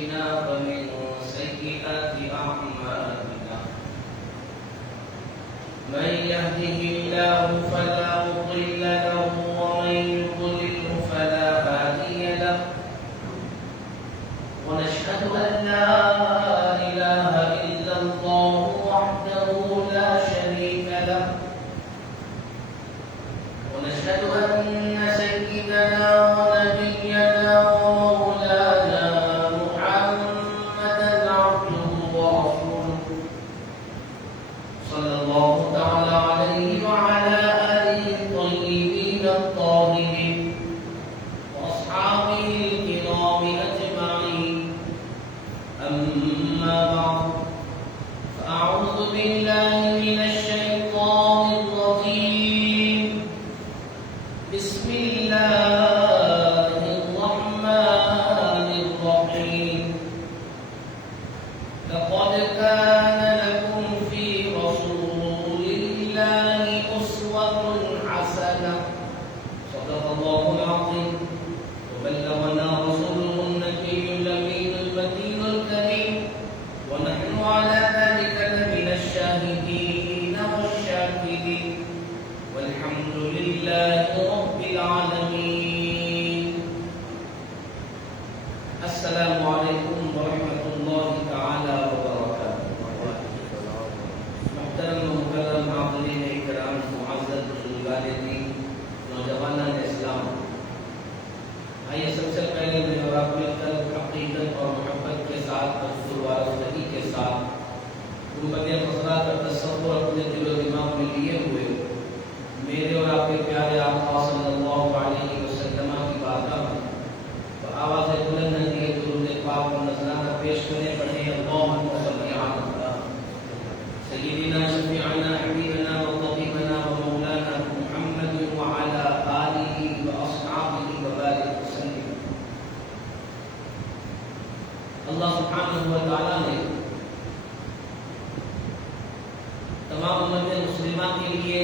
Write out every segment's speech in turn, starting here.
أنفسنا ومن سيئات أعمالنا من يهده الله فلا مضل له ومن يضلل فلا هادي له ونشهد أن لا إله إلا الله وحده لا شريك له ونشهد أن سيدنا ونبينا ومولانا محمدا عبده ورسوله صلى الله تعالى عليه وعلى آله الطيبين الطاهرين وأصحابه الكرام أجمعين أما بعد فأعوذ بالله من الشيطان الرجيم بسم الله الرحمن الرحيم لقد كان لكم في رسول الله أسوة حسنة صدق الله العظيم وبلغنا رسوله النبي الأمين المتين الكريم ونحن على ذلك لمن الشاهدين والشاكرين والحمد لله رب العالمين. السلام علیکم ورحمۃ اللہ تعالی وبرکاتہ. محترم و مکرم حاضرین کرام، معزز بزرگان دین، نوجوانان اسلام، آئیے سب سے پہلے میں اور آپ مل کر عقیدت اور محبت کے ساتھ حضور وارثگی کے ساتھ گنبد خضرا کا تصور اپنے دل و دماغ میں لیے ہوئے میرے اور آپ کے پیارے آقا صلی اللہ علیہ وسلم کی بارگاہ میں آواز بلند ہے درود پاک و نذرانہ پیش کرنے پڑھیں. اللہم صلی علی سیدنا شفیعنا حبیبنا و طبیبنا و مولانا محمد وعلی آلہ و اصحابہ وبارک وسلم. اللہ سبحانہ و تعالی نے تمام امت مسلمہ کے لیے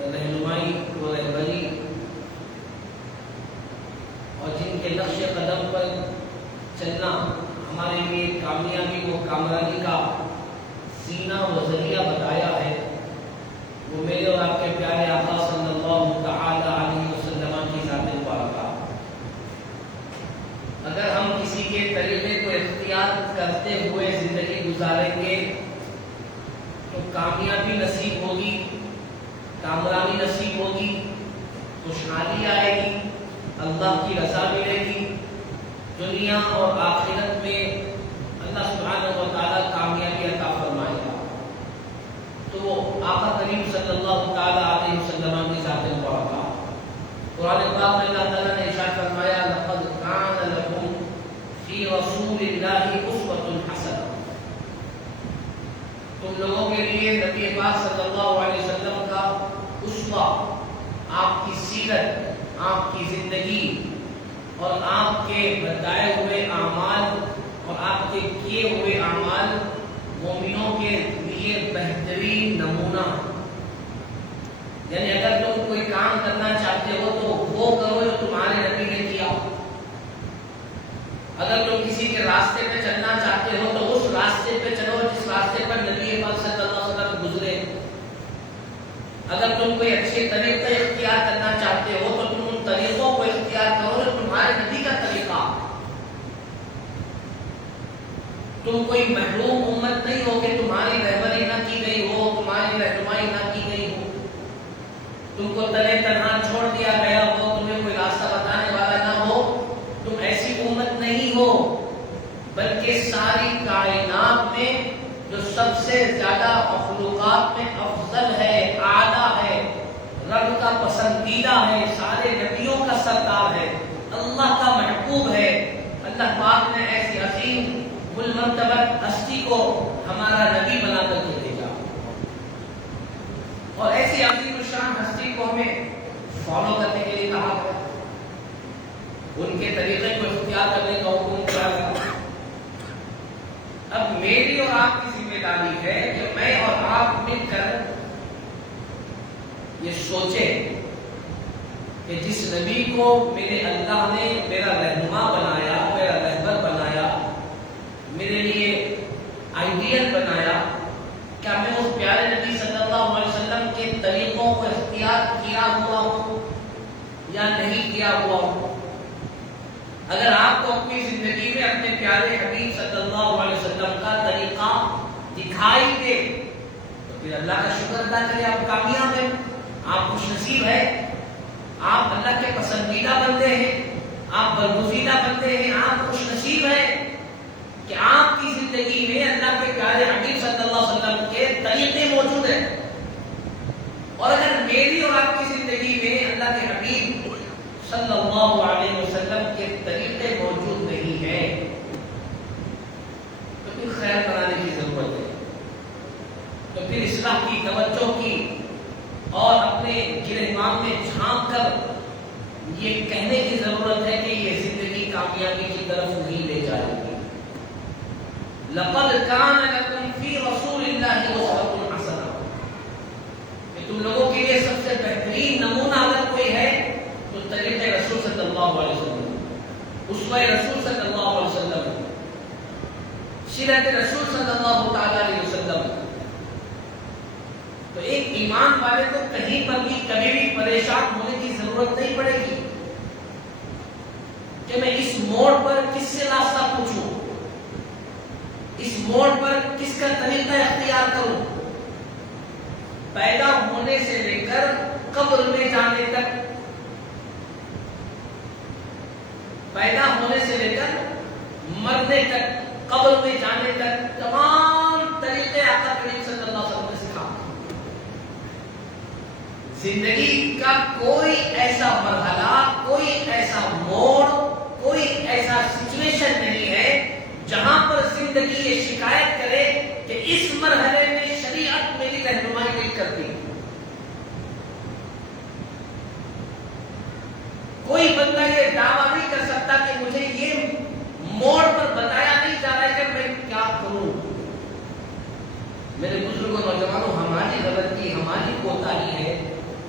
رہنمائی و رہبری اور جن کے نقش قدم پر چلنا ہمارے لیے کامیابی و کامرانی کا سینہ و ذریعہ بتایا ہے، وہ میرے اور آپ کے پیارے آقا صلی اللہ تعالی علیہ وسلم کی ذات مبارکہ. اگر ہم کسی کے طریقے کو اختیار کرتے ہوئے زندگی گزاریں گے تو کامیابی نصیب ہوگی، کامرانی نصیب ہوگی، خوشحالی آئے گی، اللہ کی رضا ملے گی، دنیا اور آخرت میں اللہ سبحانہ و تعالیٰ کامیابی عطا فرمائے گا. تو وہ آقا کریم صلی اللہ تعالیٰ علیہ وسلم کی ذات مبارکہ. قرآن پاک میں اللہ تعالیٰ نے ارشاد فرمایا لقد کان لکم فی رسول اللہ اسوۃ حسنہ. تم لوگوں کے لیے نبی پاک صلی اللہ علیہ وسلم کا اسوہ، آپ کی سیرت، آپ کی زندگی اور آپ کے بتائے ہوئے اعمال اور آپ کے کیے ہوئے اعمال مومنوں کے لیے بہترین نمونہ. یعنی اگر تم کوئی کام کرنا چاہتے ہو تو وہ کرو جو تمہارے نبی نے کیا. اگر تم کسی کے راستے پہ چلنا چاہتے ہو تو اس راستے پہ چلو جس راستے پر نبی پاک صلی اللہ علیہ وسلم گزرے. اگر تم کوئی اچھے طریقے اختیار کرنا چاہتے ہو تو تم ان طریقوں کو اختیار کرو جو تمہارے نبی کا طریقہ. تم کوئی محروم امت نہیں ہو کہ تمہاری رہبری نہ کی گئی ہو، تمہاری رہنمائی نہ کی گئی ہو، تم کو تلے تنہا چھوڑ دیا گیا ہو، تمہیں کوئی راستہ بتانے والا نہ ہو. تم ایسی امت نہیں ہو، بلکہ ساری کائنات میں جو سب سے زیادہ مخلوقات میں افضل ہے، اعلیٰ ہے، رب کا پسندیدہ ہے، سارے نبیوں کا سردار ہے، اللہ کا محبوب ہے. اللہ پاک نے ایسی عظیم المرتبہ ہستی کو ہمارا نبی بنا کر کے بھیجا اور ایسی عظیم الشان ہستی کو ہمیں فالو کرنے کے لیے کہا گیا، ان کے طریقے کو اختیار کرنے کا حکم کیا گیا. اب میری اور آپ کی ذمہ داری ہے کہ میں اور آپ مل کر یہ سوچے کہ جس نبی کو میرے اللہ نے میرا رہنما بنایا، میرا رہبر بنایا، اپنے پیارے حبیب صلی اللہ علیہ وسلم کا طریقہ دکھائی دے تو پھر اللہ کا شکر ادا کرے. آپ کامیاب ہیں, آپ خوش نصیب ہیں, آپ اللہ کے پسندیدہ بندے ہیں, آپ برگزیدہ بندے ہیں, آپ خوش نصیب ہیں کہ آپ کی زندگی میں اللہ کے پیارے حبیب صلی اللہ علیہ وسلم کے طریقے موجود ہیں. اور اگر میری اور آپ کی زندگی میں اللہ کے حبیب صلی اللہ علیہ وسلم کے طریقے موجود نہیں ہیں تو پھر خیر بنانے کی ضرورت ہے, تو پھر اصلاح کی, توجہ کی, اور اپنے گرہمان میں جھانک کر یہ کہنے کی ضرورت ہے کہ یہ زندگی کامیابی کی طرف نہیں لے جائے گی. لقد كان لكم في رسول الله اسوة حسنة, کہ تم لوگوں کے لیے سب سے بہترین نمونہ اگر کوئی ہے تو طریقہ رسول صلی اللہ علیہ وسلم, اسوہ رسول صلی اللہ علیہ وسلم, سیرت رسول صلی اللہ تعالی علیہ وسلم. تو ایک ایمان والے کو کہیں پر بھی کبھی بھی پریشان ہونے کی ضرورت نہیں پڑے گی کہ میں اس موڑ پر کس سے راستہ پوچھوں, اس موڑ پر کس کا طریقہ اختیار کروں. پیدا ہونے سے لے کر قبر میں جانے تک, پیدا ہونے سے لے کر مرنے تک, قبر میں جانے تک تمام طریقے آقا کریم صلی اللہ علیہ وسلم نے سکھا. زندگی کا کوئی ایسا مرحلہ, کوئی ایسا موڑ, کوئی ایسا سچویشن نہیں ہے جہاں پر زندگی یہ شکایت کرے کہ اس مرحلے میں شریعت میری رہنمائی نہیں کرتی. کوئی بندہ یہ دعویٰ نہیں کر سکتا کہ مجھے یہ موڑ پر بتایا نہیں جا رہا ہے کہ میں کیا کروں. میرے بزرگوں, نوجوانوں, ہماری غلطی, ہماری کوتاہی ہے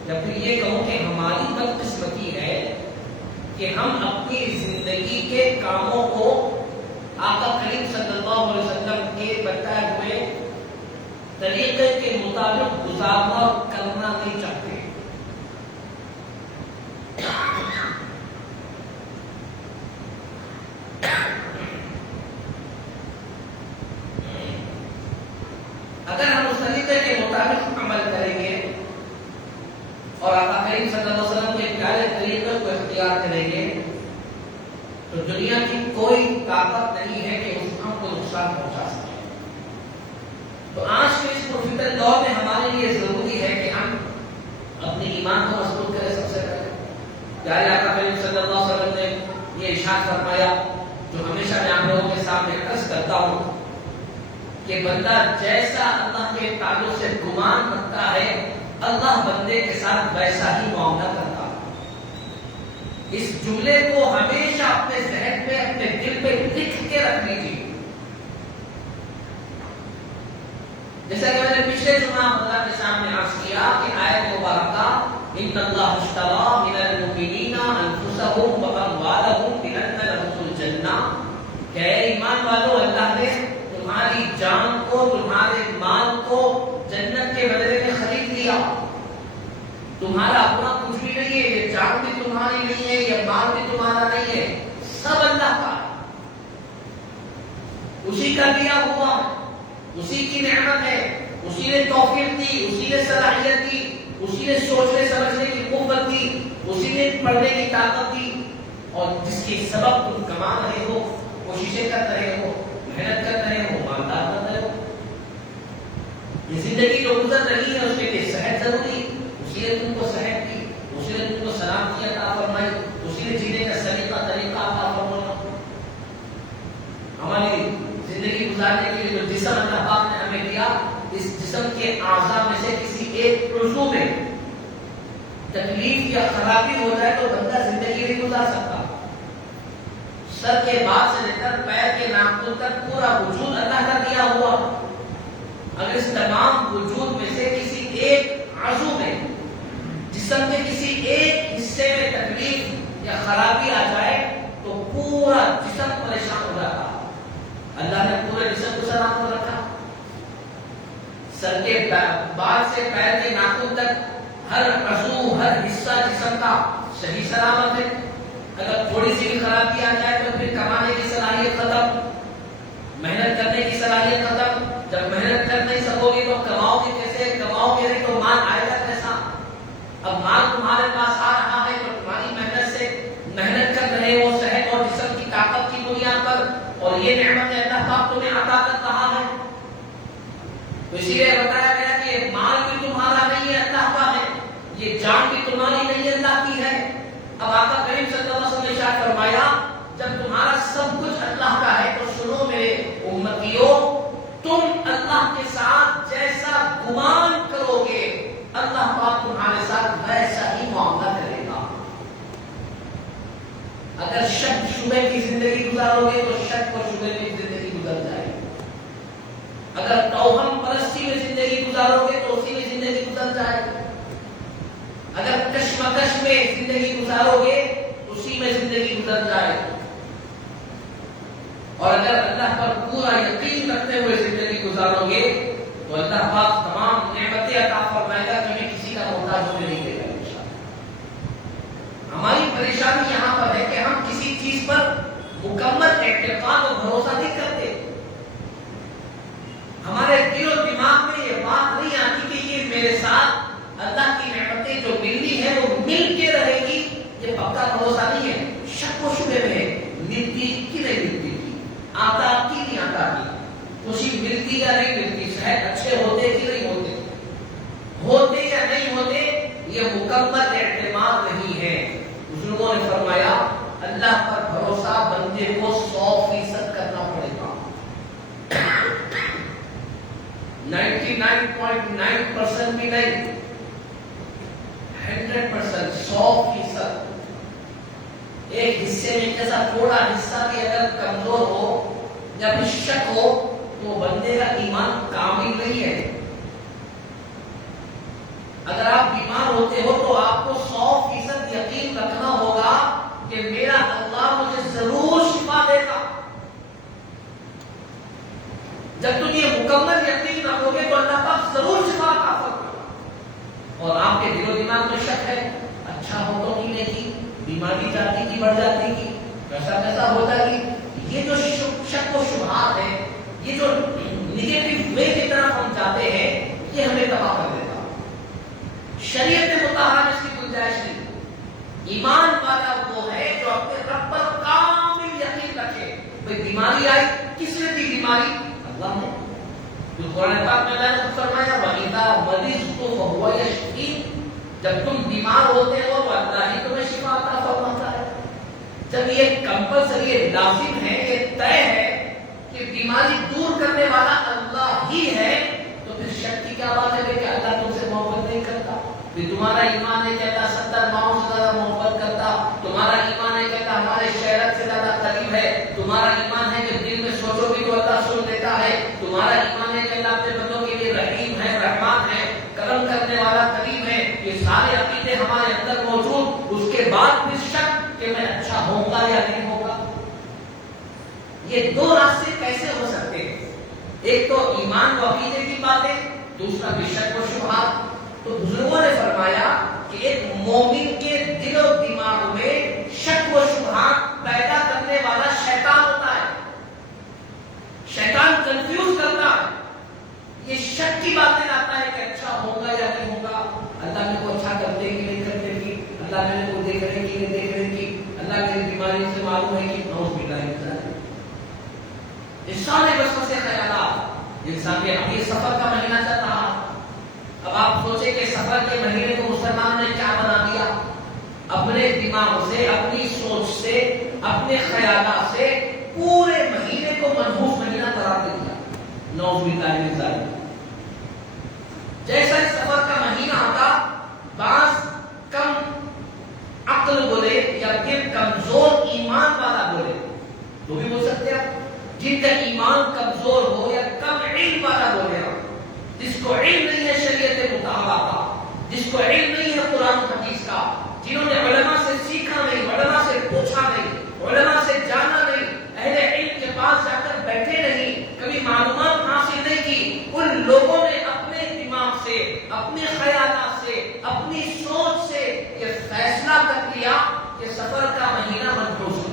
یا پھر یہ کہوں کہ ہماری بدقسمتی ہے کہ ہم اپنی زندگی کے کاموں کو آقا کریم صلی اللہ علیہ وسلم کے بتائے ہوئے طریقے کے مطابق گزارنا کرنا نہیں چاہتے. اگر ہم اس طریقے کے مطابق عمل کریں گے اور آقا کریم صلی اللہ علیہ وسلم کے پیارے طریقے کو اختیار کریں گے تو دنیا کی کوئی طاقت نہیں ہے کہ اس ہم کو نقصان پہنچا سکے. تو آج کے اس پرفتن دور میں ہمارے لیے ضروری ہے کہ ہم اپنے ایمان کو مضبوط کریں. سب سے پہلے پیارے آقا کریم صلی اللہ علیہ وسلم نے یہ ارشاد فرمایا جو ہمیشہ میں آپ لوگوں کے سامنے عرض کرتا ہوں کہ بندہ جیسا اللہ کے تعلق سے گمان رکھتا ہے اللہ بندے کے ساتھ ویسا ہی معاملہ کرتا. اس جملے کو ہمیشہ اپنے ذہن میں, اپنے دل پہ لکھ کے رکھ لیجیے. جیسا کہ میں نے پچھلے جمعہ اللہ کے سامنے عرض کیا کہ آیت مبارکہ ان اللہ اشتری من المؤمنین انفسهم واموالهم بان لهم الجنہ, کہ اے ایمان والو, اللہ نے تمہاری جان کو, تمہارے مال کو جنت کے بدلے میں خرید لیا. تمہارا اپنا کچھ بھی نہیں ہے, یہ جان بھی تمہاری نہیں ہے, یہ مال بھی تمہارا نہیں ہے, سب اللہ کا, اسی کا دیا ہوا, اسی کی نعمت ہے, اسی نے توفیق دی, اسی نے صلاحیت دی, اسی نے سوچنے سمجھنے کی قوت دی, اسی نے پڑھنے کی طاقت دی, اور جس کے سبب تم کما رہے ہو, کوششیں کر رہے ہو, محنت کر رہے ہو, مالدار بن رہے ہو. یہ زندگی جو گزر رہی ہے اس کے لیے صحت ضروری, اسی نے تم کو صحت دی, اسی نے تم کو سلامتی عطا فرمائی, اسی نے جینے کا طریقہ عطا فرمایا. ہماری زندگی گزارنے کے لیے جو جسم اللہ پاک نے ہمیں دیا, اس جسم کے اعضاء میں سے کسی ایک عضو میں تکلیف یا خرابی ہو جائے تو بندہ زندگی نہیں گزار سکتا. سر کے بعد سے لے کر پیر کے ناخن تک پورا وجود اللہ کا دیا ہوا. اگر اس تمام وجود میں سے کسی ایک عضو میں, جسم کے کسی ایک حصے میں تکلیف یا خرابی آ جائے تو پورا جسم پریشان ہو جاتا. اللہ نے پورے جسم کو سلامت رکھا, سر کے بعد سے پیر کے ناخن تک ہر عضو, ہر حصہ جسم کا صحیح سلامت ہے. اگر تھوڑی سی بھی خرابی آ جائے تو پھر کمانے کی صلاحیت صلاحیت ختم، محنت کرنے کی صلاحیت ختم. جب محنت کر نہیں سکو گے تو کماؤ گے کیسے؟ کماؤ گے نہیں تو مال آئے گا کیسا؟ اب مال تمہارے پاس آ رہا ہے تو تمہاری محنت سے محنت کر رہے ہو صحت اور جسم کی طاقت کی بنیاد پر، اور یہ نعمت اللہ پاک تمہیں عطا کر رہا ہے. تو اسی لیے بتایا گیا کہ مال بھی تمہارا نہیں ہے، اللہ کا ہے. یہ جان بھی تمہاری نہیں ہے، اللہ کی ہے. اب آقا کریم صلی اللہ علیہ وسلم نے ارشاد فرمایا جب تمہارا سب کچھ اللہ کا ہے تو سنو میرے امتیوں، تم اللہ کے ساتھ جیسا گمان کرو گے اللہ پاک تمہارے ساتھ ویسا ہی معاملہ کرے گا. اگر شک شبے کی زندگی گزارو گے تو شک اور شبے کی زندگی گزر جائے گی. اگر توہم پرستی میں زندگی گزارو گے تو اسی میں زندگی گزر جائے گی. اگر کشمکش میں زندگی گزارو گے اسی میں زندگی گزر جائے گی. اور اگر اللہ پر پورا یقین رکھتے ہوئے زندگی گزارو گے تو اللہ پاک تمام نعمتیں عطا فرمائے گا، کبھی کسی کا محتاج ہونے نہیں دے گا. ہماری پریشانی یہاں پر ہے کہ ہم کسی چیز پر مکمل اعتقاد اور بھروسہ نہیں کرتے. ہمارے دل و دماغ میں یہ بات نہیں آتی کہ یہ میرے ساتھ اللہ کی نعمتیں جو ملنی ہے وہ مل کے رہے گی. یہ پکا بھروسہ نہیں ہے، شک و شبے میں ملتی کی نہیں ملتی کی، آتا کی نہیں آتا کی، خوشی ملتی یا نہیں ملتی، صحت اچھے ہوتے کہ نہیں ہوتے، ہوتے یا نہیں ہوتے، یہ مکمل اعتماد نہیں ہے. بزرگوں نے فرمایا اللہ پر بھروسہ بندے کو 100% کرنا پڑے گا. 99.9% بھی نہیں، 100%، 100%. ایک حصے میں کیسا تھوڑا حصہ بھی اگر کمزور ہو یا پھر شک ہو تو بندے کا ایمان کامل نہیں ہے. اگر آپ بیمار ہوتے ہو تو آپ کو 100% یقین رکھنا ہوگا کہ میرا اللہ مجھے ضرور شفا دے گا. جب تم یہ مکمل یقین رکھو گے تو اللہ پاک ضرور شفا عطا فرمائے گا. اور آپ کے دل و دماغ میں شک ہے، اچھا ہو تو نہیں کی بیماری جاتی کی بڑھ جاتی کی کیسا ہوتا کی. یہ جو شک و شبہات ہے، یہ جو نیگیٹو وے کی طرف ہم جاتے ہیں، یہ ہمیں تباہ کر دیتا. شریعت مطہرہ اس کی گنجائش نہیں. ایمان والا وہ ہے جو اپنے رب پر کامل یقین رکھے. بھئی بیماری آئی، کس نے دی بیماری؟ اللہ نے. جو قرآن پاک میں اللہ نے فرمایا وَإِذَا مَرِضْتُ فَهُوَ يَشْفِينِ، جب تم بیمار ہوتے ہو تو اللہ ہی تمہیں شفا عطا فرماتا ہے. جب یہ کمپلسری لازم ہے، یہ طے ہے کہ بیماری دور کرنے والا اللہ ہی ہے، تو پھر شک کی کیا بات ہے کہ اللہ تم سے محبت نہیں کرتا؟ کہ تمہارا ایمان ہے کہ اللہ 70 ماؤں سے زیادہ محبت کرتا، تمہارا ایمان ہے کہ اللہ ہمارے شہرت سے زیادہ قریب ہے، تمہارا ایمان ہے کہ دل میں سوچو بھی تو اللہ سن لیتا ہے، تمہارا ایمان ہے کہ اللہ اپنے بندوں کے لیے رحیم ہے، رحمان ہے، کرم کرنے والا کریم ہے. یہ سارے عقیدے ہمارے اندر موجود، اس کے بعد بھی شک کہ میں اچھا ہوں گا یا نہیں ہوگا. یہ دو راستے کیسے ہو سکتے ہیں؟ ایک تو ایمان و عقیدے کی باتیں، دوسرا بھی شک و شبہات. تو بزرگوں نے فرمایا کہ ایک مومن کے دل و دماغ میں شک و شبہات پیدا کرنے والا شیطان ہوتا ہے. شیطان کنفیوز کرتا ہے، یہ شک کی باتیں لاتا ہے کہ اچھا ہوگا یا نہیں ہوگا، اللہ میرے کو اچھا کرتے کہ نہیں کرتے کی، اللہ میرے کو دیکھ رہے کہ نہیں دیکھ رہے کی، اللہ میری بیماری سے معلوم ہے کہ نعوذ باللہ من ذالک. انسان وسوسے خیالات. انسان کے ابھی سفر کا مہینہ چل رہا. اب آپ سوچیں کہ سفر کے مہینے کو مسلمان نے کیا بنا دیا؟ اپنے دماغ سے، اپنی سوچ سے، اپنے خیالات سے پورے مہینے کو منحوس مہینہ قرار دے دیا. نعوذ باللہ من ذالک. جیسا اس سفر کا مہینہ آتا، بعض کم عقل بولے یا پھر کمزور ایمان والا بولے تو بھی بول سکتے ہیں. جن کا ایمان کمزور ہو یا کم علم والا بولے، جس کو علم نہیں ہے شریعت مطالعہ کا، جس کو علم نہیں ہے قرآن حدیث کا، جنہوں نے علماء سے سیکھا نہیں، علماء سے پوچھا نہیں، علماء سے جانا نہیں، اہل علم کے پاس جا کر بیٹھے نہیں، کبھی معلومات حاصل نہیں کی، ان لوگوں نے اپنے دماغ سے، اپنے خیالات سے، اپنی سوچ سے یہ فیصلہ کر لیا کہ سفر کا مہینہ منحوس ہے.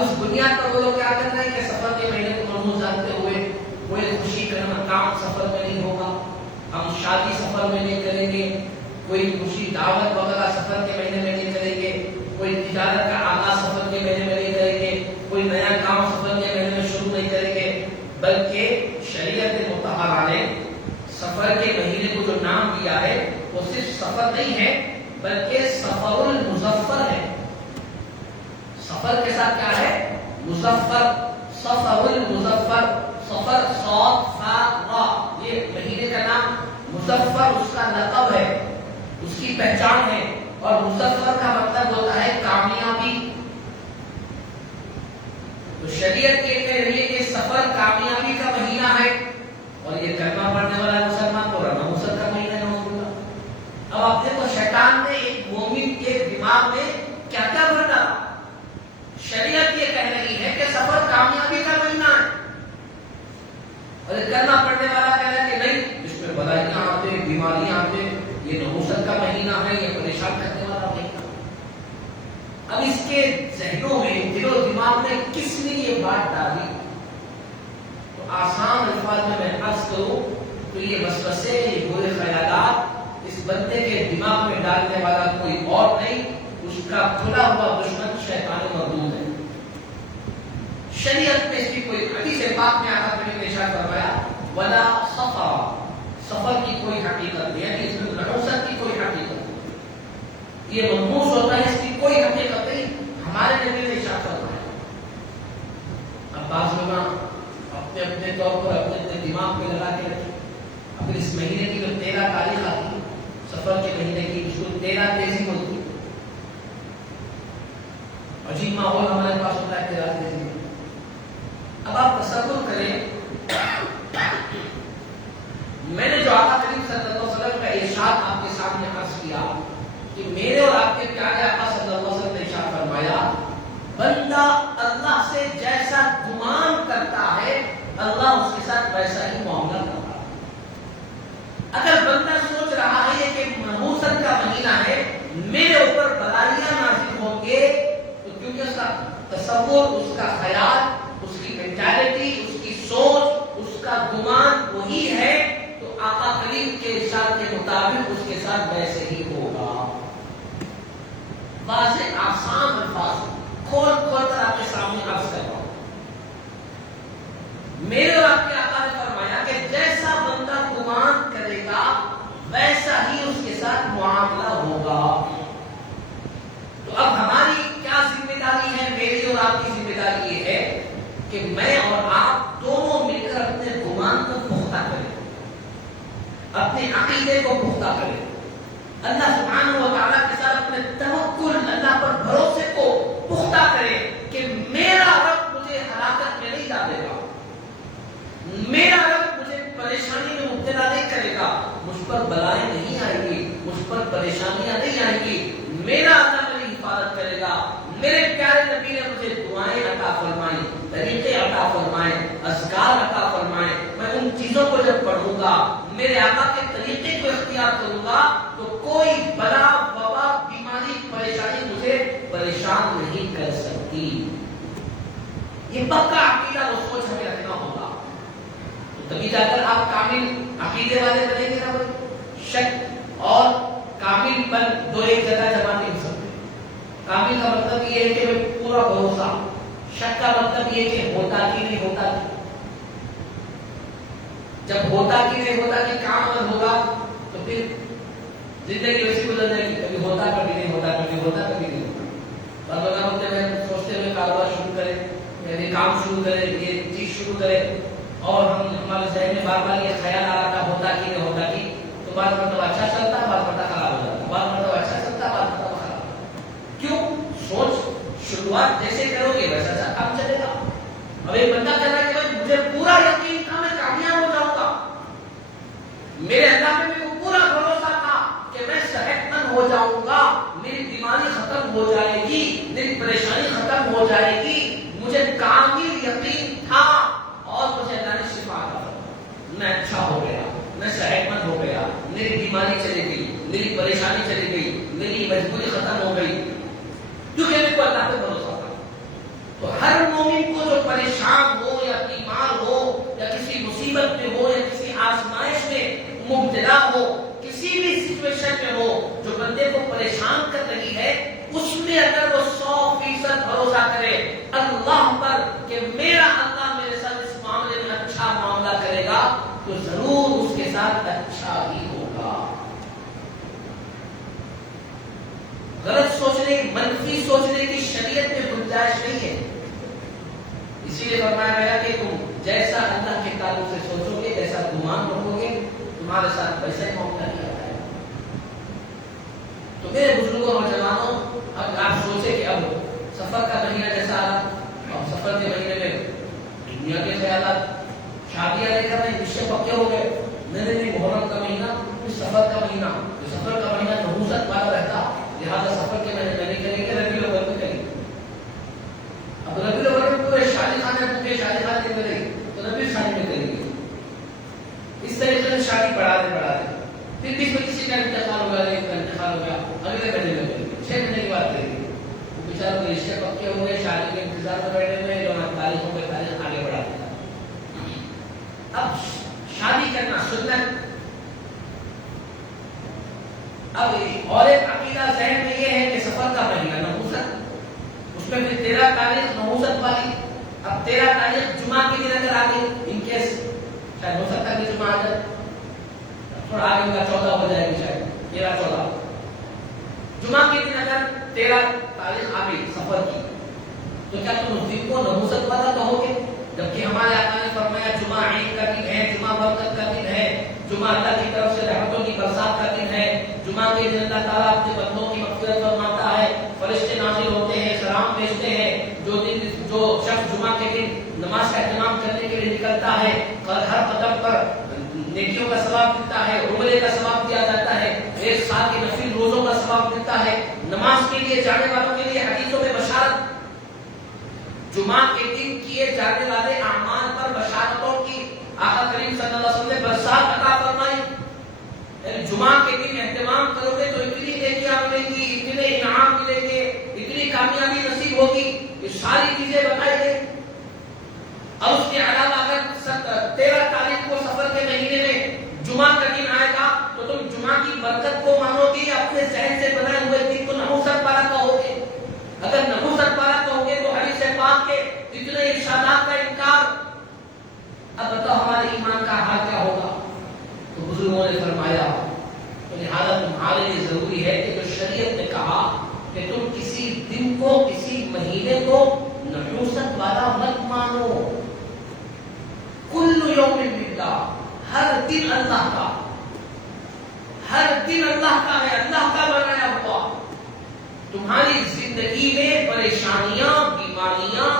اب اس بنیاد پر وہ لوگ کیا کر رہے ہیں کہ سفر کے مہینے کو منحوس جانتے ہوئے کوئی خوشی کرنا کام سفر میں نہیں ہوگا، ہم شادی سفر میں نہیں کریں گے، کوئی خوشی دعوت وغیرہ سفر کے مہینے میں نہیں کریں گے، کوئی تجارت کا آغاز سفر کے مہینے میں نہیں کریں گے، کوئی نیا کام سفر کے مہینے میں شروع نہیں کریں گے، بلکہ شریعت مطہرہ نے سفر کے مہینے کو جو نام دیا ہے وہ صرف سفر نہیں ہے بلکہ سفر المظفر ہے۔ سفر کے ساتھ کیا ہے؟ مظفر، سفر المظفر، سفر صاد فا را، یہ مہینے کا نام مظفر اس کا لقب ہے، اس کی پہچان ہے، اور مظفر کا مطلب ہوتا ہے کامیابی۔ تو شریعت یہ کہہ رہی ہے کہ سفر کامیابی کا مہینہ ہے، اور یہ کلمہ پڑھنے والا مسلمان کو رمضان کا مہینہ ہے۔ اب آپ دیکھو شیطان نے ایک مومن کے دماغ میں کیا کیا بھر ڈالا۔ شریعت یہ کہہ رہی ہے کہ سفر کامیابی کا مہینہ ہے، اور یہ کلمہ پڑھنے والا کہہ رہا ہے کہ نہیں، اس میں بدائیاں آتے، بیماریاں آتے، یہ نحوست کا مہینہ ہے، یہ پریشان کرنے والا مہینہ۔ اب اس کے ذہنوں میں، دل و دماغ میں کس نے یہ بات ڈالی؟ تو آسان الفاظ میں عرض کروں تو یہ وسوسے، یہ برے خیالات اس بندے کے دماغ میں ڈالنے والا کوئی اور نہیں، اس کا کھلا ہوا دشمن شیطان مردود ہے۔ شریعت میں اس کی کوئی حدیث پاک میں آقا کریم نے ارشاد فرمایا ولا سفر، سفر کی کوئی حقیقت نہیں، یعنی اس میں نحوست کی کوئی حقیقت نہیں، یہ منحوس ہوتا ہے، اس کی کوئی حقیقت نہیں، ہمارے نبی نے ارشاد فرمایا۔ اب بعض لوگ اپنے اپنے طور پر اپنے اپنے دماغ پہ لگا کے رکھیں، اگر اس مہینے کی جو 13 تاریخ آتی ہے سفر کے مہینے کی، اس کو 13 تیزی بولتی ہے، عجیب ماحول ہمارے پاس ہوتا ہے 13 تیزی میں۔ اب آپ تصور کریں، میں نے جو آقا کریم صلی اللہ علیہ وسلم کا ارشاد آپ کے سامنے عرض کیا کہ میرے اور آپ کے پیارے آقا صلی اللہ علیہ وسلم نے ارشاد فرمایا بندہ اللہ سے جیسا گمان کرتا ہے اللہ اس کے ساتھ ویسا ہی معاملہ کرتا ہے۔ اگر بندہ سوچ رہا ہے کہ نحوست کا مہینہ ہے، میرے اوپر بلائیاں نازل ہوں گے، تو کیونکہ اس کا تصور، اس کا خیال، اس کی مینٹالٹی، اس کی سوچ، اس کا گمان وہی ہے، تو آقا کریم کے ارشاد کے مطابق اس کے ساتھ ویسے ہی ہوگا۔ واضح آسان الفاظ کھول کھول کر آپ کے سامنے عرض کر رہا ہوں۔ میرے اور آپ کے آقا نے فرمایا کہ جیسا بندہ گمان کرے گا ویسا ہی اس کے ساتھ معاملہ ہوگا۔ تو اب ہماری کیا ذمہ داری ہے؟ میری اور آپ کی ذمہ داری یہ ہے کہ میں اور آپ دونوں مل کر اپنے گمان کو پختہ کریں، اپنے عقیدے کو پختہ کریں، اللہ سبحانہ و تعالیٰ کے ساتھ اپنے توکل، اللہ پر بھروسے کو پختہ کریں کہ میرا رب مجھے ہلاکت میں نہیں ڈالے گا، میرا رب مجھے پریشانی میں مبتلا نہیں کرے گا، مجھ پر بلائیں نہیں آئیں گی، مجھ پر پریشانیاں نہیں آئیں گی، میرا اللہ میری حفاظت کرے گا۔ میرے پیارے نبی نے مجھے دعائیں عطا فرمائیں، طریقے عطا فرمائیں، اذکار عطا فرمائیں، میں ان چیزوں کو جب پڑھوں گا، میرے آقا کے طریقے کو اختیار کروں گا، تو کوئی بلا، وبا، بیماری، پریشانی مجھے پریشان نہیں کر سکتی۔ یہ پکا عقیدہ اور سوچ ہمیں رکھنا ہوگا، تو تبھی جا کر آپ کامل عقیدے والے بنیں گے نا بھائی۔ شک اور کامل بن دو ایک جگہ جمع نہیں ہو سکتے۔ کامل کا مطلب یہ ہے کہ میں پورا بھروسہ، شک کا مطلب یہ کہ ہوتا کہ نہیں ہوتا کہ، جب ہوتا کہ نہیں ہوتا کہ کام اگر ہوگا تو پھر زندگی ویسی گزر جائے گی، کبھی ہوتا کبھی نہیں ہوتا، کبھی ہوتا کبھی نہیں ہوتا۔ اور لوگ ہوتے ہیں سوچتے ہوئے کاروبار شروع کریں، یعنی کام شروع کریں، یہ چیز شروع کریں، اور ہمارے ذہن میں بار بار یہ خیال آ رہا تھا ہوتا کہ نہیں ہوتا کہ، تو بعض مرتبہ اچھا چلتا ہے، بعض مرتبہ خراب ہو جاتا ہے، بعض مرتبہ اچھا چلتا ہے، بعض مرتبہ خراب۔ کیوں؟ سوچ شروعات جیسے کرو گے ویسا کام چلے گا۔ اب ایک بندہ کہہ رہا ہے کہ مجھے پورا یقین تھا میں کامیاب ہو جاؤں گا، میرے اللہ میں میرے کو پورا بھروسہ تھا کہ میں صحت مند ہو جاؤں گا، میری بیماری ختم ہو جائے گی، میری پریشانی ختم ہو جائے گی، مجھے کامل یقین تھا، اور مجھے اللہ نے شفا عطا فرمائی، میں اچھا ہو گیا، میں صحت مند ہو گیا، میری بیماری چلی گئی، میری پریشانی چلی گئی، میری مجبوری ختم ہو گئی، کیونکہ میرے کو اللہ پہ بھروسہ تھا۔ تو ہر پریشان ہو یا بیمار ہو یا کسی مصیبت میں ہو یا کسی آزمائش میں مبتلا ہو، کسی بھی سچویشن میں ہو جو بندے کو پریشان کر رہی ہے، اس میں اگر وہ 100% بھروسہ کرے اللہ پر کہ میرا اللہ میرے ساتھ اس معاملے میں اچھا معاملہ کرے گا، تو ضرور اس کے ساتھ اچھا ہی ہوگا۔ غلط سوچنے، منفی سوچنے کی شریعت میں گنجائش نہیں ہے۔ اسی لیے فرمایا گیا کہ تم جیسا اللہ کے تعلق سے سوچو گے، جیسا گمان رکھو گے، تمہارے ساتھ ویسا ہی معاملہ کیا جائے گا۔ تو میرے بزرگوں اور نوجوانوں، اب آپ سوچیں کہ اب سفر کا مہینہ جیسا آ رہا، اب سفر کے مہینے میں دنیا کے خیالات، شادیاں لے کر رشتے پکے ہو گئے، نہیں محرم کا مہینہ، سفر کا مہینہ، سفر کا مہینہ نحوست والا رہتا، لہٰذا سفر کے مہینے میں نہیں کریں گے، ربیع الاول میں کریں گے۔ اب ربیع الاول میں پورے شادی خانے پوچھے شادی خانے میں کریں گے تو ربیع شادی میں کریں گے۔ اس طریقے سے شادی بڑھا دے، پھر بیچ میں کسی کا انتقال ہو گیا، ایک کا انتقال ہو گیا، اگلے مہینے میں کریں گے، 6 مہینے کی بات کریں گے۔ وہ بیچاروں کے رشتے پکے ہو گئے، شادی کے انتظار میں بیٹھے ہوئے، جو تاریخوں پہ تاریخ آگے بڑھا دیا۔ اب شادی کرنا سنت، اب اور ایک عقیدہ ذہن میں یہ ہے کہ سفر کا مہینہ نحوست، اس میں پھر 13 تاریخ نحوست والی، اب 13 تاریخ جمعہ کے دن اگر آ گئی، ان کیس شاید ہو سکتا ہے کہ جمعہ آ جائے، تھوڑا آگے کا 14 ہو جائے گی، شاید 13-14 جمعہ کے دن اگر 13 تاریخ آ گئی سفر کی، تو کیا تم اس دن کو نحوست والا کہو گے؟ جبکہ ہمارے آقا نے فرمایا جمعہ عید کا دن ہے، جمعہ برکت کا دن ہے، جمعہ اللہ کی طرف سے رحمتوں کی برسات کا دن ہے، جمعہ کے دن اللہ تعالیٰ اپنے بندوں کی مغفرت فرماتا ہے، فرشتے نازل ہوتے ہیں، سلام بھیجتے ہیں۔ جو شخص جمعہ کے دن نماز کا اہتمام کرنے کے لیے نکلتا ہے، ہر قدم پر نیکیوں کا ثواب ملتا ہے، عمرے کا ثواب دیا جاتا ہے، 1 سال کے نفل روزوں کا ثواب ملتا ہے۔ نماز کے لیے جانے والوں کے لیے حدیثوں میں بشارت، جمعہ کے دن کیے جانے والے اعمال پر بشارتوں کی آقا کریم صلی اللہ علیہ وسلم نے برسات عطا فرمائی۔ یعنی جمعہ کے دن اہتمام کرو گے تو اتنی نیکیاں ملیں گی، اتنے انعام ملیں گے، اتنی کامیابی نصیب ہوگی، یہ ساری چیزیں بتائی گئی۔ اور اس کے علاوہ اگر 13 تاریخ کو سفر کے مہینے میں جمعہ کا دن آئے گا تو تم جمعہ کی برکت کو مانو گے، اپنے ذہن سے بنائے ہوئے دن کو نحوست والا کہو گے۔ اگر نحوست والا کہو گے تو حدیث پاک کے اتنے ارشادات کا انکار، اب بتاؤ ہمارے ایمان کا حال کیا ہوگا؟ تو بزرگوں نے فرمایا تو لہٰذا تمہارے لیے ضروری ہے کہ جو شریعت نے کہا کہ تم کسی دن کو، کسی مہینے کو نحوست والا مت مانو۔ کل یوم للہ، ہر دن اللہ کا، ہر دن اللہ کا ہے، اللہ کا بنایا ہوا۔ تمہاری زندگی میں پریشانیاں، بیماریاں،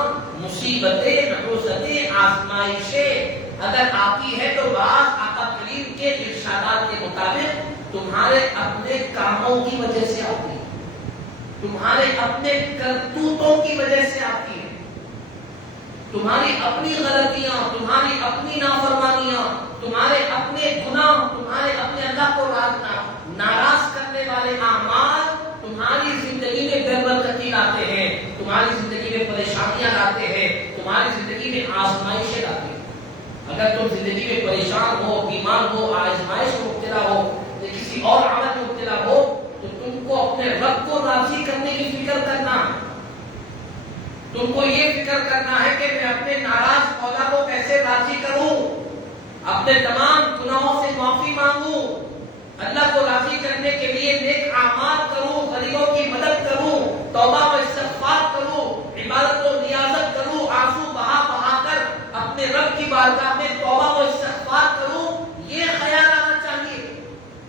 مصیبتیں، نحوستیں، آزمائشیں اگر آتی ہے تو بعض آقا کریم کے ارشادات کے مطابق تمہارے اپنے کاموں کی وجہ سے آتی ہے، تمہارے اپنے کرتوتوں کی وجہ سے آتی ہے، تمہاری اپنی غلطیاں، تمہاری اپنی نافرمانیاں، تمہارے اپنے گناہ، تمہارے اپنے اللہ کو ناراض کرنے والے اعمال تمہاری زندگی میں بے برکتی لاتے ہیں، تمہاری زندگی میں پریشانیاں لاتے ہیں، تمہاری زندگی میں آزمائشیں لاتے ہیں۔ اگر تم زندگی میں پریشان ہو، بیمار ہو، آزمائش میں مبتلا ہو یا کسی اور عمل میں مبتلا ہو تو تم کو اپنے رب کو راضی کرنے کی فکر کرنا ہے۔ تم کو یہ فکر کرنا ہے کہ میں اپنے ناراض مولا کو کیسے راضی کروں، اپنے تمام گناہوں سے معافی مانگوں، اللہ کو راضی کرنے کے لیے نیک اعمال کروں، غریبوں کی مدد کروں، توبہ و استغفار کروں، عبادت و نیازت کروں، آنسو بہا بہا کر اپنے رب کی بارگاہ میں توبہ و استغفار کروں، یہ خیال آنا چاہیے۔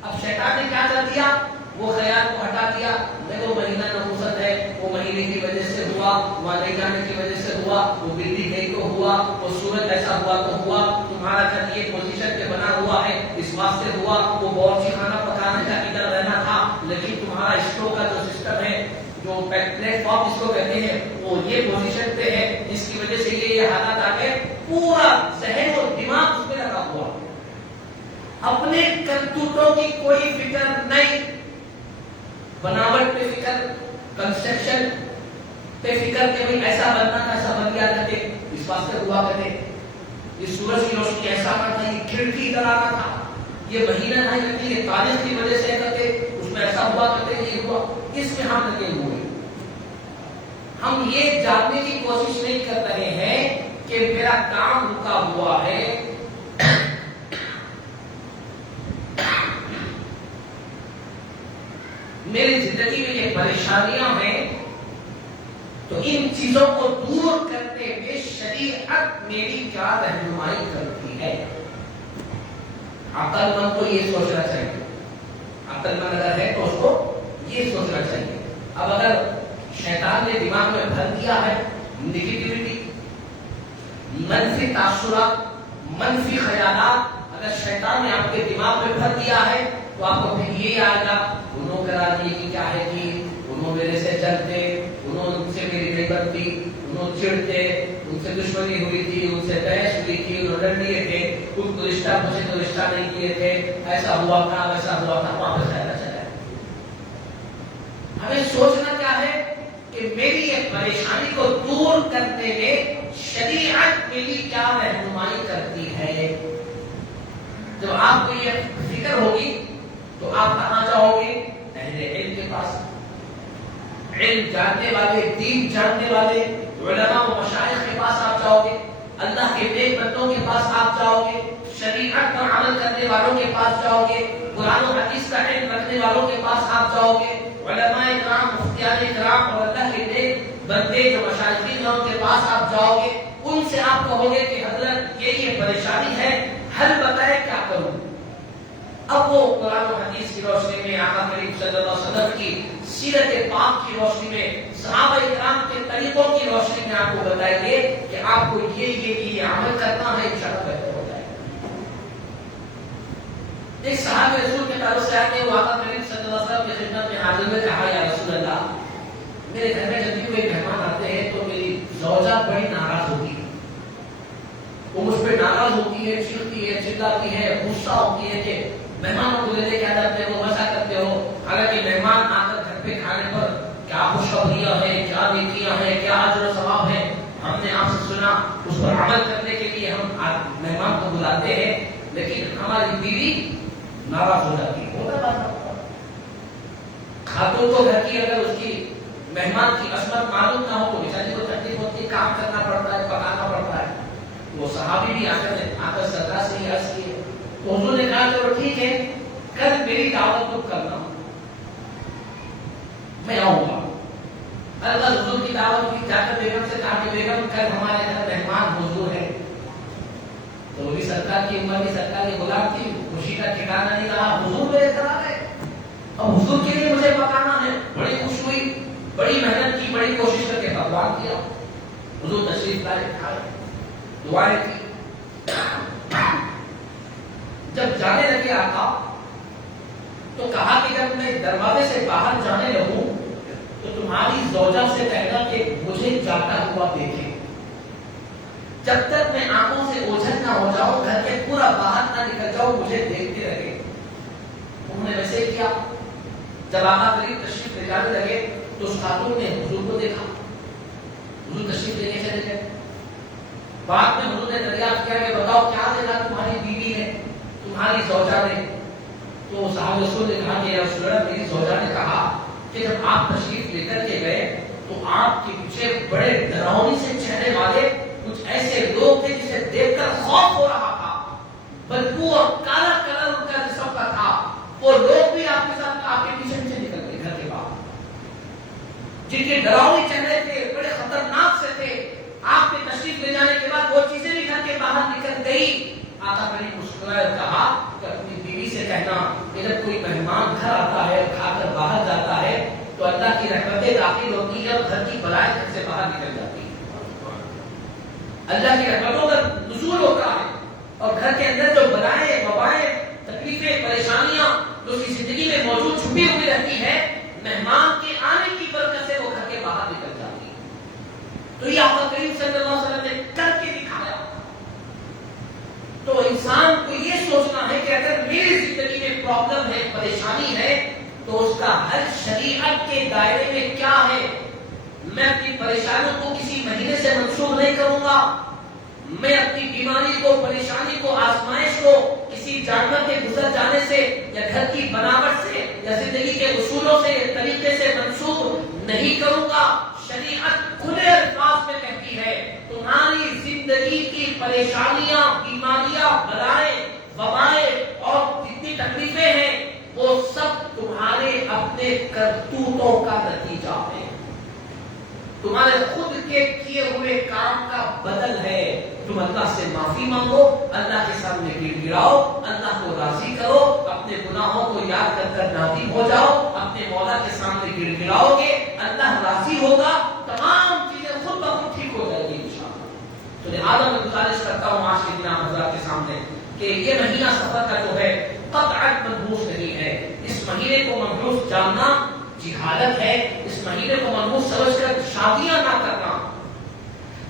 اب شیطان نے کیا کر دیا؟ وہ خیال کو ہٹا دیا، دیکھو مہینہ نحوست ہے، وہ مہینے کی وجہ سے ہوا، وہاں لے جانے کی وجہ سے ہوا، وہ بجلی گئی تو ہوا، وہ سورج ایسا ہوا تو ہوا، تمہارا گھر یہ پوزیشن پہ بنا ہوا ہے اس واسطے ہوا، وہ باورچی خانہ پکانے کا ادھر رہنا تھا لیکن تمہارا اسٹو کا جو سسٹم ہے، جو پلیٹ فارم اس کو کہتے ہیں، وہ یہ پوزیشن پہ ہے، جس کی وجہ سے یہ حالات آ گئے۔ پورا ذہن اور دماغ اس پہ لگا ہوا، اپنے کرتوتوں کی کوئی فکر نہیں، بناوٹ پہ فکر، کنسٹرکشن پہ فکر کہ بھئی ایسا بننا تھا، ایسا بن گیا تھا کہ اس بات یہ سورج کی روشنی ایسا کرتا ہے، یہ کھڑکی ادھر آنا تھا، یہ مہینہ نہیں کرتے، یہ تاریخ کی وجہ سے کرتے، اس میں ایسا ہوا کرتے، یہ ہوا، اس میں ہم لگے ہوئے۔ ہم یہ جاننے کی کوشش نہیں کر رہے ہیں کہ میرا کام رکا ہوا ہے، میری زندگی میں یہ پریشانیاں ہیں، تو ان چیزوں کو دور کرتے ہوئے شریعت میری کیا رہنمائی کرتی ہے۔ عقل مند کو یہ سوچنا چاہیے، عقل مند اگر ہے تو اس کو یہ سوچنا چاہیے۔ اب اگر شیطان نے دماغ میں بھر دیا ہے نگیٹیوٹی، منفی تاثرات، منفی خیالات، اگر شیطان نے آپ کے دماغ میں بھر دیا ہے تو آپ کو پھر یہ آئے گا، انہوں کرا دی کہ کیا ہے کہ انہوں میرے سے جلتے، انہوں ان سے میری نہیں بنتی، انہوں چڑھتے، ان سے دشمنی ہوئی تھی، ان سے بحث ہوئی تھی، انہوں لڑ لیے تھے، ان کو رشتہ مجھے تو رشتہ نہیں کیے تھے، ایسا ہوا تھا ویسا ہوا تھا، واپس آنا چلا۔ ہمیں سوچنا کیا ہے کہ میری یہ پریشانی کو دور کرنے میں شریعت میری کیا رہنمائی کرتی ہے۔ جب آپ کو یہ فکر ہوگی تو آپ کہاں جاؤ گے؟ اہل علم کے پاس، علم جاننے والے، دین جاننے والے علماء و مشائخ کے پاس آپ جاؤ گے، اللہ کے نیک بندوں کے پاس آپ جاؤ گے، شریعت پر عمل کرنے والوں کے پاس جاؤ گے، قرآن و حدیث کا علم رکھنے والوں کے پاس آپ جاؤ گے، علماء کرام، مفتیان کرام اور اللہ کے نیک بندے جو مشائخین ہیں ان کے پاس آپ جاؤ گے، ان سے آپ کہو گے کہ حضرت یہ پریشانی ہے، حل بتائے کیا کروں۔ اب وہ قرآن و حدیث کی روشنی میں، آقا کریم صلی اللہ علیہ وسلم کی سیرت پاک کی روشنی میں، صحابہ کرام کے طریقوں کی روشنی میں آپ کو بتائیں گے کہ آپ کو یہ عمل کرنا ہے، انشاءاللہ بہتر ہو جائے گا۔ ایک صحابہ رسول کے تعلق سے آتے وہ آقا کریم صلی اللہ علیہ وسلم کی خدمت میں حاضر ہوئے، کہا یا رسول اللہ، میرے گھر میں جب بھی کوئی مہمان آتے ہیں تو میری زوجہ بڑی ناراض ہوتی ہے، وہ مجھ پہ ناراض ہوتی ہے، چیختی ہے، چلاتی ہے، غصہ ہوتی ہے کہ مہمانوں کو لے کے آ جاتے ہو، ویسا کرتے ہو، حالانکہ مہمان آ کر گھر پہ کھانے پر کیا خوشخبریاں ہیں، کیا نیکیاں ہیں، کیا اجر و ثواب ہے، ہم نے آپ سے سنا، اس پر عمل کرنے کے لیے ہم مہمان کو بلاتے ہیں، لیکن ہماری بیوی ناراض ہو جاتی ہے۔ خاتون کو گھر کی اگر اس کی مہمان کی عصمت معلوم نہ ہو تو بیچاری کو تکلیف ہوتی ہے، کام کرنا پڑتا ہے، پکانا پڑتا ہے۔ وہ صحابی بھی آ کر سرکار سے یہ عرض کی، تو حضور نے کہا چلو ٹھیک ہے، کل میری دعوت تو کرنا، میں آؤں گا۔ اللہ حضور کی دعوت کی، جا کر بیگم سے کہا کہ بیگم کل ہمارے گھر مہمان حضور ہے۔ تو وہ بھی سرکار کی عمر کی، سرکار کی غلام تھی، خوشی کا ٹھکانا نہیں رہا، حضور میرے گھر آ گئے، اب حضور کے لیے مجھے پکانا ہے۔ بڑی خوش ہوئی، بڑی محنت کی، بڑی کوشش کر کے پکوان کیا، حضور تشریف لائے، کھائے، دعائیں کی۔ جب جانے لگے آقا تو کہا کہ جب میں دروازے سے باہر جانے لگوں تو تمہاری زوجہ سے کہنا کہ مجھے جاتا ہوا دیکھے، جب تک میں آنکھوں سے اوجھل نہ ہو جاؤں، گھر کے پورا باہر نہ نکل جاؤں، مجھے دیکھتے رہے۔ انہوں نے ویسے کیا۔ جب آقا قریب تشریف لے جانے لگے تو اس خاتون نے حضور کو دیکھا، حضور تشریف لے کے چلے گئے۔ بعد میں حضور نے دریافت کیا کہ بتاؤ کیا دیکھا تمہاری بیوی نے، تمہاری زوجہ نے؟ تو صاحب رسول نے کہا کہ یا رسول اللہ، میری زوجہ نے کہا کہ جب آپ تشریف لے کر کے گئے تو آپ کے پیچھے بڑے ڈراؤنی سے چہرے والے کچھ ایسے لوگ تھے جسے دیکھ کر خوف ہو رہا تھا، بدبو اور کالا کلر ان کا جسم کا تھا، وہ لوگ بھی آپ کے ساتھ آپ کے پیچھے پیچھے نکل گئے گھر کے باہر، جن کے ڈراؤنی چہرے تھے، بڑے خطرناک سے تھے۔ آپ کے تشریف لے جانے کے بعد وہ چیزیں بھی گھر کے باہر نکل گئی۔ آقا کریم مسکرائے اور کہا کہ اپنی بیوی سے کہنا کہ جب کوئی مہمان گھر آتا ہے، کھا کر باہر جاتا ہے تو اللہ کی رحمتیں داخل ہوتی ہے اور گھر کی بلائیں گھر سے باہر نکل جاتی ہے۔ اللہ کی رحمتوں کا نزول ہوتا ہے اور گھر کے اندر جو بلائیں، وبائیں، تکلیفیں، پریشانیاں جو اس کی زندگی میں موجود چھپی ہوئی رہتی ہے، مہمان کے آنے کی برکت سے وہ گھر کے باہر نکل جاتی ہے۔ تو یہ آقا کریم صلی اللہ علیہ وسلم نے کر کے دکھایا۔ تو انسان کو یہ سوچنا ہے کہ اگر میری زندگی میں پرابلم ہے، پریشانی ہے، تو اس کا حل شریعت کے دائرے میں کیا ہے۔ میں اپنی پریشانیوں کو کسی مہینے سے منسوخ نہیں کروں گا، میں اپنی بیماری کو، پریشانی کو، آزمائش کو کسی جانور کے گزر جانے سے یا گھر کی بناوٹ سے یا زندگی کے اصولوں سے یا طریقے سے منسوخ نہیں کروں گا۔ شریعت کھلے الفاظ میں کہتی ہے تمہاری زندگی کی پریشانیاں، بیماریاں، بلائیں، وبائیں اور جتنی تکلیفیں ہیں وہ سب تمہارے اپنے کرتوتوں کا نتیجہ ہے، تمہارے خود کے کیے ہوئے کام کا بدل ہے۔ تم اللہ سے معافی مانگو، اللہ کے سامنے گر گراؤ، اللہ کو راضی کرو، اپنے گناہوں کو یاد کر کر نادم ہو جاؤ، اپنے مولا کے سامنے گر گراؤ گے، اللہ راضی ہوگا، تمام چیزیں خود بخود ٹھیک ہو جائے گی انشاءاللہ۔ تو لہٰذا میں گزارش کرتا ہوں آج کے دن حضرات کے سامنے کہ یہ مہینہ سفر کا جو ہے قطعاً منحوس نہیں ہے۔ اس مہینے کو منحوس جاننا جہالت ہے، اس مہینے کو منحوس سمجھ کر شادیاں نہ کرنا،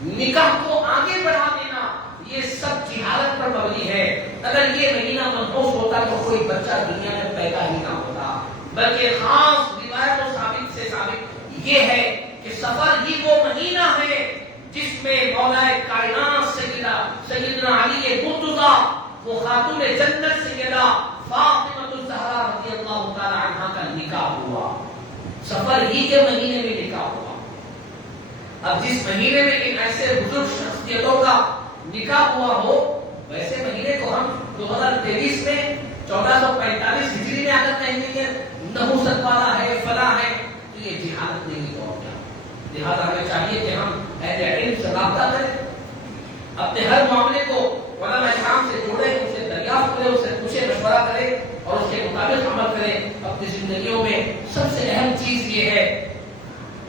نکاح کو آگے بڑھا دینا، یہ سب جہالت پر مبنی ہے۔ اگر یہ مہینہ منحوس ہوتا تو کوئی بچہ دنیا میں پیدا ہی نہ ہوتا، بلکہ خاص روایت و ثابت سے ثابت یہ ہے کہ سفر ہی وہ مہینہ ہے جس میں مولا کائنات سیدنا علی مرتضیٰ، وہ خاتون جنت سیدہ فاطمہ الزہرا رضی اللہ تعالی عنہا کا نکاح ہوا، سفر ہی کے مہینے میں نکاح ہوا۔ اب جس مہینے میں ان ایسے بزرگ شخصیتوں کا نکاح ہوا ہو، ویسے مہینے کو ہم 2023 میں 1445 ہجری میں آگر کہیں گے کہ نحوست والا ہے، فلاں ہے، تو یہ جہالت نہیں ہو گیا۔ لہٰذا ہمیں چاہیے کہ ہم اہل علم سے رابطہ کریں، اپنے ہر معاملے کو علماء کرام سے جوڑیں، ان سے دریافت کریں، ان سے پوچھیں، مشورہ کریں اور اس کے مطابق عمل کریں اپنی زندگیوں میں۔ سب سے اہم چیز یہ ہے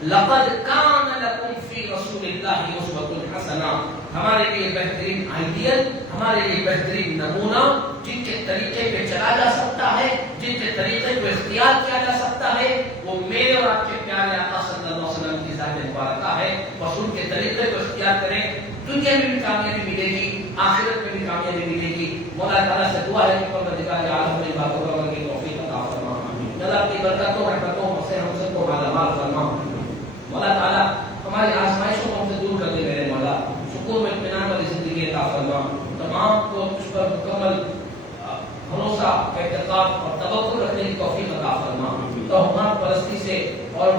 لقد کان لکم فی رسول اللہ اسوۃ حسنہ، ہمارے لیے بہترین آئیڈیل، ہمارے لیے بہترین نمونہ، جن کے طریقے پہ چلا جا سکتا ہے، جن کے طریقے کو اختیار کیا جا سکتا ہے، وہ میرے اور آپ کے پیارے آقا صلی اللہ علیہ وسلم کی ذات مبارکہ ہے۔ بس ان کے طریقے کو اختیار کریں، دنیا میں بھی کامیابی ملے گی، آخرت میں بھی کامیابی ملے گی۔ مولا تعالیٰ سے دعا ہے کہ پروردگار عالم میری باتوں کو عمل کی توفیق عطا فرما، اللہ کی برکتوں رحمتوں سے ہم سب کو مالا مال فرما۔ مولا تعالیٰ ہماری آزمائشوں کو ہم سے دور کر دے میرے مولا، سکون میں اطمینان والی زندگی عطا فرما، تمام کو اس پر مکمل بھروسہ، اعتقاد اور توکل رکھنے کی توفیق عطا فرما، توہمات پرستی سے اور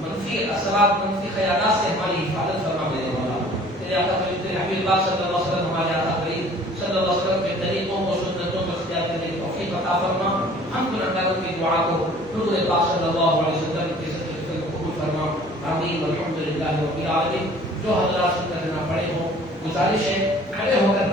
منفی اثرات، منفی خیالات سے ہماری حفاظت فرما میرے مولا۔ تیرے آقا تیرے حبیب پاک صلی اللہ علیہ وسلم، ہمارے آقا کریم صلی اللہ علیہ وسلم کے طریقوں کو، سنتوں کو اختیار کرنے کی توفیق عطا فرما۔ ہم گنہگاروں کی دعا کو حضور پاک صلی اللہ علیہ وسلم کے صدقے کو قبول فرما، آمین والحمد للہ رب العالمین۔ جو حضرات سن کر نہ پڑے ہوں، گزارش ہے کھڑے ہو کر